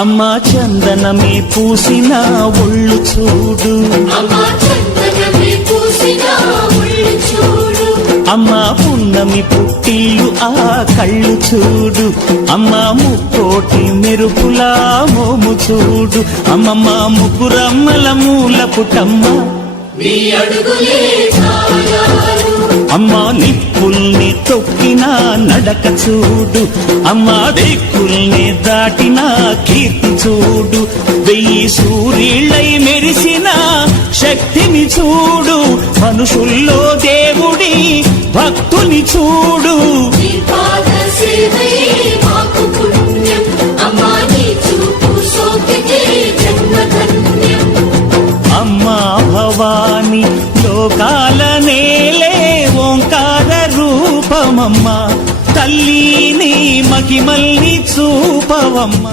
అమ్మా చందనమే పూసిన ఒళ్ళు చూడు, అమ్మా పున్నమి పుట్టిల్లు ఆ కళ్ళు చూడు, అమ్మా ముక్కోటి మెరుపులా మోము చూడు, అమ్మమ్మ ముగ్గురమ్మల మూల పుటమ్మ అమ్మా నిప్పుల్ని తొక్కిన నడక చూడు, అమ్మా దిక్కుల్ని దాటిన కీర్తి చూడు, 1000 సూర్యుళ్ళై మెరిసిన శక్తిని చూడు, మనుషుల్లో దేవుడి భక్తుని చూడు. అమ్మా భవాని లోకాల నేలే ఓంకార రూపమమ్మ, తల్లిని మహిమల్ని చూపవమ్మ.